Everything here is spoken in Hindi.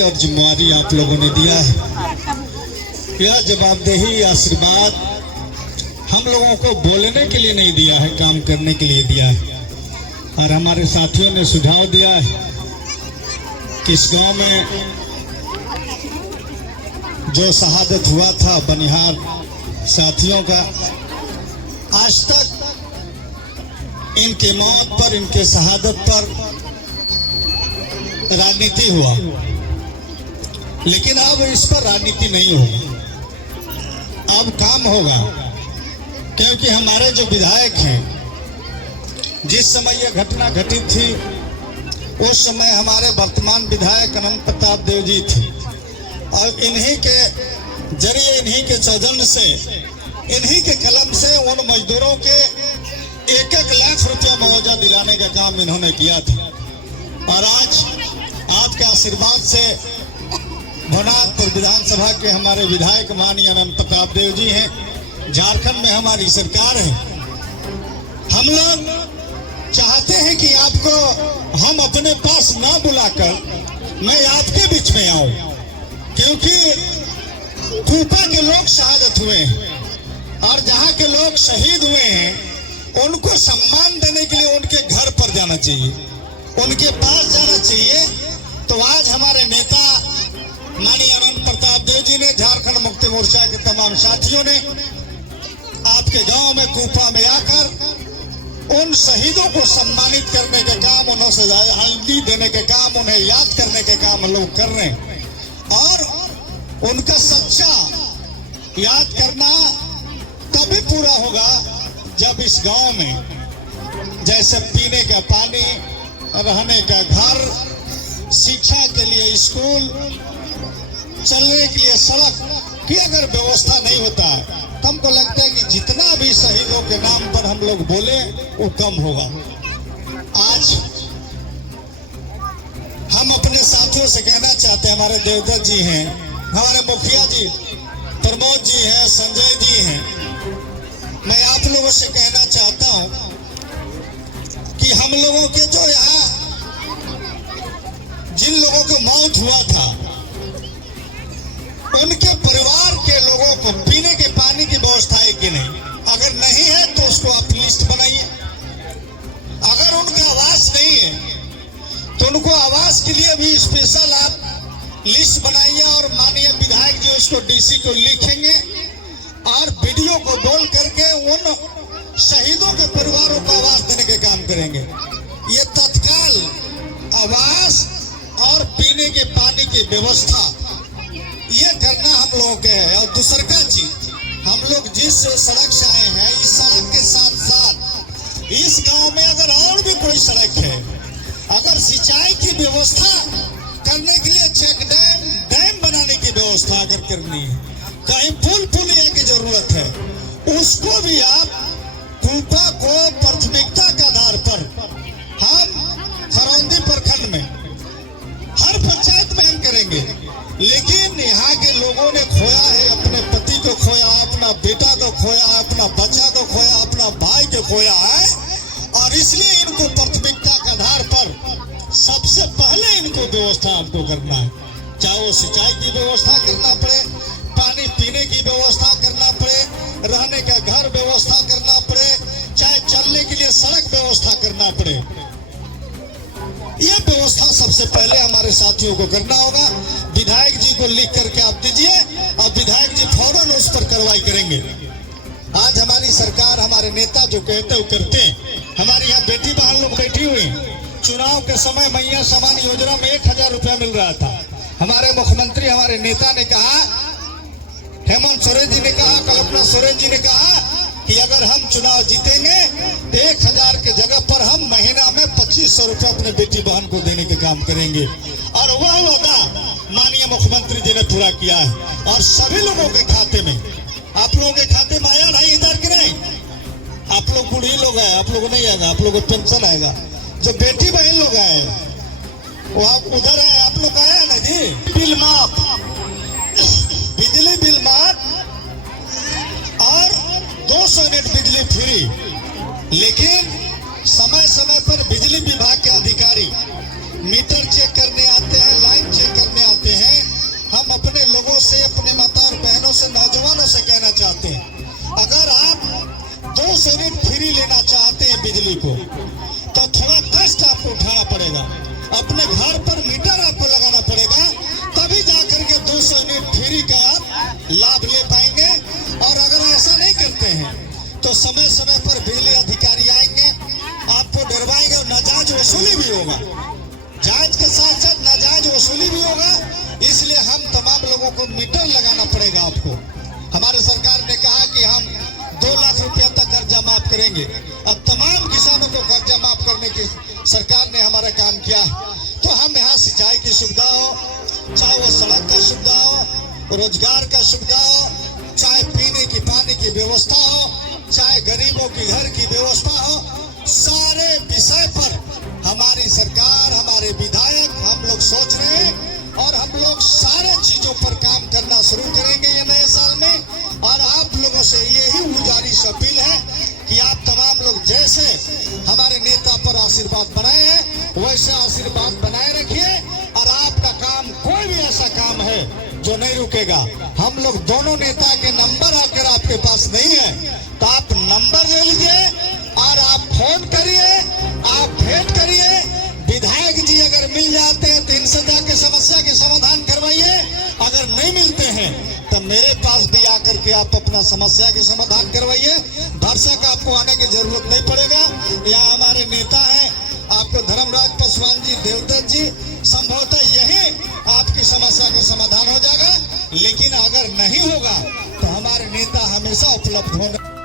और जिम्मेवारी आप लोगों ने दिया है। यह जवाबदेही आशीर्वाद हम लोगों को बोलने के लिए नहीं दिया है, काम करने के लिए दिया है। और हमारे साथियों ने सुझाव दिया है कि इस गांव में जो शहादत हुआ था बनिहार साथियों का, आज तक इनके मौत पर, इनके शहादत पर राजनीति हुआ, लेकिन अब इस पर राजनीति नहीं होगी। अब काम होगा, क्योंकि हमारे जो विधायक हैं, जिस समय यह घटना घटित थी उस समय हमारे वर्तमान विधायक अनंत प्रताप देव जी थे, और इन्हीं के जरिए, इन्हीं के सौजन्य से, इन्हीं के कलम से उन मजदूरों के 1-1 लाख रुपया मुआवजा दिलाने का काम इन्होंने किया था। और आज आपके आशीर्वाद से भवनाथपुर विधानसभा के हमारे विधायक माननीय अनंत प्रताप देव जी हैं, झारखंड में हमारी सरकार है। हम लोग चाहते हैं कि आपको हम अपने पास ना बुलाकर मैं आपके बीच में आऊं, क्योंकि कूपा के लोग शहादत हुए हैं और जहां के लोग शहीद हुए हैं उनको सम्मान देने के लिए उनके घर पर जाना चाहिए, उनके पास जाना चाहिए। तो आज हमारे नेता माननीय अनंत प्रताप देव जी ने, झारखंड मुक्ति मोर्चा के तमाम साथियों ने आपके गांव में कूपा में आकर उन शहीदों को सम्मानित करने के काम, उन्हें श्रद्धांजलि देने के काम, उन्हें याद करने के काम हम लोग कर रहे हैं। और उनका सच्चा याद करना तभी पूरा होगा जब इस गांव में जैसे पीने का पानी, रहने का घर, शिक्षा के लिए स्कूल, चलने के लिए सड़क की अगर व्यवस्था नहीं होता है तो हमको लगता है कि जितना भी शहीदों के नाम पर हम लोग बोले वो कम होगा। आज हम अपने साथियों से कहना चाहते हैं, हमारे देवदत्त जी हैं, हमारे मुखिया जी प्रमोद जी हैं, संजय जी हैं, मैं आप लोगों से कहना चाहता हूं कि हम लोगों के जो यहाँ जिन लोगों को मौत हुआ था उनके परिवार के लोगों को पीने के पानी की व्यवस्था है कि नहीं? अगर नहीं है तो उसको आप लिस्ट बनाइए। अगर उनका आवास नहीं है तो उनको आवास के लिए भी स्पेशल आप लिस्ट बनाइए, और माननीय विधायक जी उसको डीसी को लिखेंगे और वीडियो को बोल करके उन शहीदों के परिवारों को आवास देने के काम करेंगे। ये तत्काल आवास और पीने के पानी की व्यवस्था ये करना हम लोगों के है। और दूसरा चीज, हम लोग जिस सड़क से आए हैं, इस सड़क के साथ साथ इस गांव में अगर और भी कोई सड़क है, अगर सिंचाई की व्यवस्था करने के लिए चेक डैम बनाने की व्यवस्था अगर करनी है, कहीं पुल पुलिया की जरूरत है, उसको भी आप कूपा को प्राथमिकता के आधार पर हम खरौंदी प्रखंड में हर पंचायत में हम करेंगे। लेकिन यहाँ के लोगों ने खोया है, अपने पति को खोया, अपना बेटा को खोया, अपना बच्चा को खोया, अपना भाई को खोया है, और इसलिए इनको प्राथमिकता के आधार पर सबसे पहले इनको व्यवस्था हमको करना है। चाहे वो सिंचाई की व्यवस्था करना पड़े, पानी पीने की व्यवस्था करना पड़े, रहने का घर व्यवस्था करना पड़े, चाहे चलने के लिए सड़क व्यवस्था करना पड़े, यह व्यवस्था सबसे पहले हमारे साथियों को करना होगा। विधायक जी को लिख करके आप दीजिए और विधायक जी फौरन उस पर कार्रवाई करेंगे। आज हमारी सरकार, हमारे नेता जो कहते वो करते हैं। हमारे यहाँ बेटी बहन लोग बैठी हुई, चुनाव के समय मैया समान योजना में 1000 रुपया मिल रहा था। हमारे मुख्यमंत्री, हमारे नेता ने कहा, हेमंत सोरेन जी ने कहा, कल्पना सोरेन जी ने कहा कि अगर हम चुनाव जीतेंगे तो 1000 के जगह पर हम महीना में 2500 रुपया अपने बेटी बहन को देने के काम करेंगे। और वह वादा माननीय मुख्यमंत्री जी ने पूरा किया है, और सभी लोगों के खाते में, आप लोगों के खाते में आया 2500 की नहीं? आप लोग बूढ़ी लोग हैं, आप लोग को नहीं आएगा, आप लोग को पेंशन आएगा। जो बेटी बहन लोग आए वो आप उधर है, आप लोग आया ना जी, बिल माफ, बिजली बिल माफ और 200 यूनिट बिजली फ्री। लेकिन समय समय पर बिजली विभाग के अधिकारी मीटर चेक करने आते हैं, लाइन चेक करने आते समय समय पर बिजली अधिकारी आएंगे, आपको डरवाएंगे और नाजायज वसूली भी होगा। जांच के साथ साथ नाजायज वसूली भी होगा। इसलिए हम तमाम लोगों को मीटर लगाना पड़ेगा। आपको हमारे सरकार ने कहा कि हम 2 लाख रुपया तक कर्जा माफ करेंगे। अब तमाम किसानों को कर्जा माफ करने की सरकार ने हमारा काम किया है। तो हम यहाँ सिंचाई की सुविधा हो, चाहे वो सड़क का सुविधा हो, रोजगार का सुविधा हो, चाहे पीने की पानी की व्यवस्था हो, चाहे गरीबों की घर की व्यवस्था हो, सारे विषय पर हमारी सरकार, हमारे विधायक, हम लोग सोच रहे हैं और हम लोग सारे चीजों पर काम करना शुरू करेंगे ये नए साल में। और आप लोगों से यही गुजारिश अपील है कि आप तमाम लोग जैसे हमारे नेता पर आशीर्वाद बनाए हैं वैसे आशीर्वाद बनाए रखिए। और आपका काम कोई भी ऐसा काम है जो नहीं रुकेगा। हम लोग दोनों नेता के नंबर अगर आपके पास नहीं है तो आप नंबर ले लीजिए और आप फोन करिए, आप भेंट करिए। विधायक जी अगर मिल जाते हैं तो इनसे जाके समस्या के समाधान करवाइए। अगर नहीं मिलते हैं तो मेरे पास भी आकर के आप अपना समस्या के समाधान करवाइए। भरसक आपको आने की जरूरत नहीं पड़ेगा। यहाँ हमारे नेता हैं, आपको धर्मराज पासवान जी, देवदत्त जी, संभवतः यही आपकी समस्या का समाधान हो जाएगा। लेकिन अगर नहीं होगा तो हमारे नेता हमेशा उपलब्ध होंगे।